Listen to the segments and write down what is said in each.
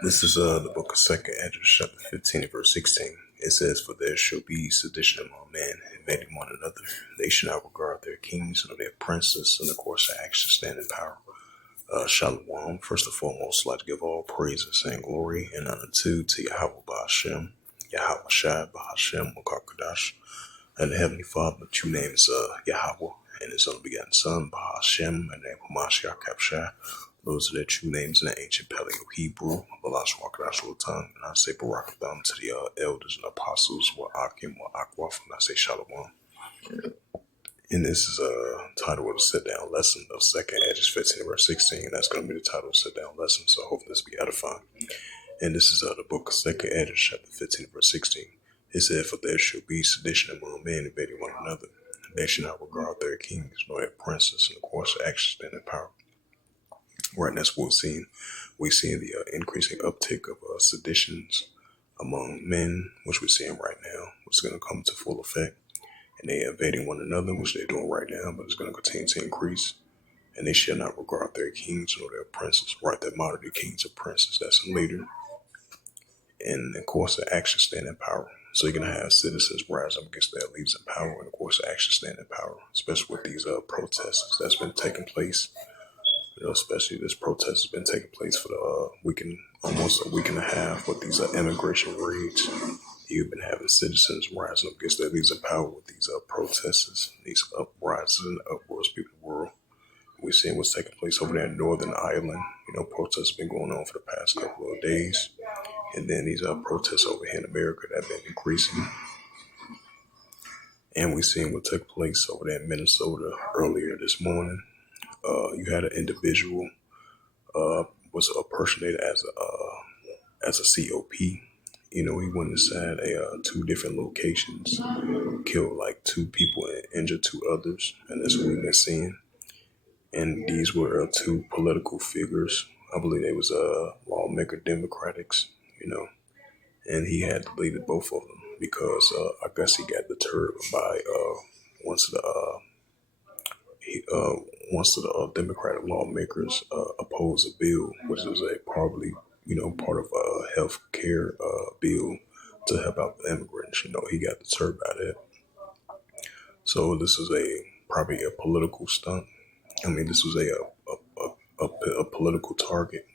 This is the book of Second Esdras, chapter 15, and verse 16. It says, "For there shall be sedition among men, invading one another. They shall not regard their kings nor their princes, and of course their actions stand in power." Shalom. First and foremost, I'd like to give all praises and glory and honor to Yahweh Ba'Hashem, Yahweh Shai Ba'Hashem, Makakadash, and the Heavenly Father. The true name is Yahweh, and His unbegotten Son, Ba'Hashem, and the name of Mashiach Kapshai. Those are their true names in the ancient Paleo Hebrew, Balash Wakadash Tongue, and I say Barakatham to the elders and apostles, wa Akim, wa Akwaf, and I say Shalom. And this is a title of the sit-down lesson of Second Esdras 15 verse 16. That's going to be the title of the sit-down lesson, so hopefully this will be edifying. And this is the book of Second Esdras, chapter 15 verse 16. It said, "For there shall be sedition among men, invading one another. They shall not regard their kings nor their princes, and of course their actions stand in power." Right, that's what we're seeing. We're seeing the increasing uptick of seditions among men, which we're seeing right now, which is going to come to full effect. And they're invading one another, which they're doing right now, but it's going to continue to increase. And they shall not regard their kings nor their princes. Right, their modern kings or princes, that's a leader. And of course, their actions stand in power. So you're going to have citizens rise up against their leaders in power, and of course, their actions stand in power, especially with these protests that's been taking place. Especially this protest has been taking place for the almost a week and a half with these immigration raids. You've been having citizens rising up against their leaders in power with these protests, these uprisings and uproars people in the world. We're seeing what's taking place over there in Northern Ireland. Protests have been going on for the past couple of days. And then these protests over here in America that have been increasing. And we're seeing what took place over there in Minnesota earlier this morning. You had an individual was impersonated as a COP. He went inside two different locations, killed like two people and injured two others, and that's what we've been seeing. And these were two political figures. I believe they was lawmaker Democrats, and he had deleted both of them because I guess he got deterred by once the Democratic lawmakers opposed a bill, which is probably part of a health care bill to help out the immigrants. He got deterred by that. So this is probably a political stunt. I mean, this was a political target,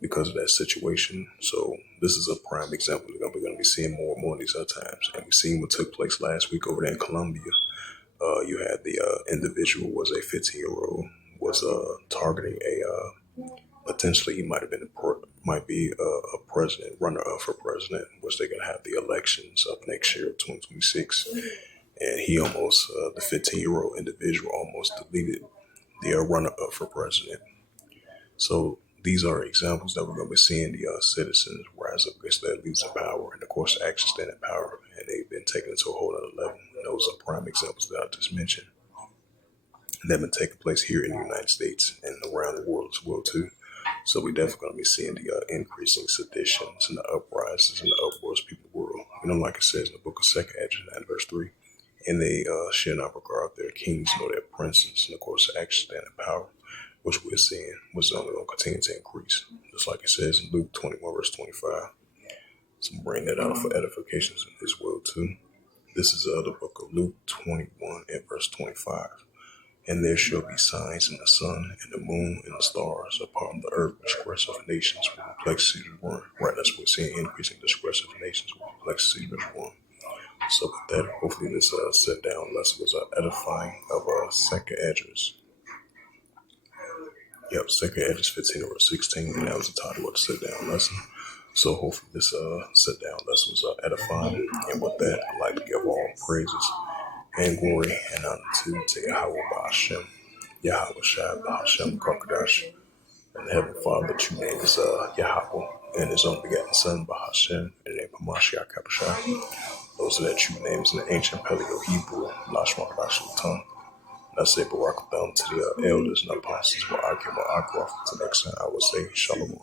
because of that situation. So this is a prime example that we're going to be seeing more and more in these other times. And we've seen what took place last week over there in Colombia. You had the individual was a 15-year-old was targeting potentially he might be a president runner up for president, which they're gonna have the elections up next year, 2026, and he almost the 15-year-old individual almost deleted the runner up for president. So these are examples that we're going to be seeing the citizens rise up against their leaders in power, and of course, actions stand in power, and they've been taken to a whole other level. And those are prime examples that I just mentioned. And they've been taking place here in the United States and around the world as well too. So we're definitely going to be seeing the increasing seditions and the uprisings and the uproars people in the world. Like it says in the book of Second Esdras 9 verse 3, and they shall not regard their kings nor their princes, and of course, actions stand in power, which we're seeing was only going to continue to increase. Just like it says in Luke 21 verse 25. So I'm bringing that out for edification as well too. This is the book of Luke 21 and verse 25. "And there shall be signs in the sun and the moon and the stars upon the earth, disgrace of nations with perplexity of one." Right, that's what we're seeing, increasing disgrace of nations with perplexity of one. So with that, hopefully this sit-down lesson was edifying of Second Esdras. Yep, Second Esdras 15 over 16, and that was the title of the sit-down lesson. So hopefully this sit-down lesson was edifying. And with that, I'd like to give all praises and glory and honor to Yahweh Ba'Hashem, Yahweh Shai Ba'Hashem Kakadash, and the Heavenly Father. The true name is Yahweh, and His unbegotten Son Ba'Hashem, and the name of Mashiach Kapshai. Those are their true names in the ancient Paleo Hebrew, Lashma Tongue. And I say Barakatham to the elders and apostles, wa Akim, wa Akwaf. Until next time, I will say Shalom.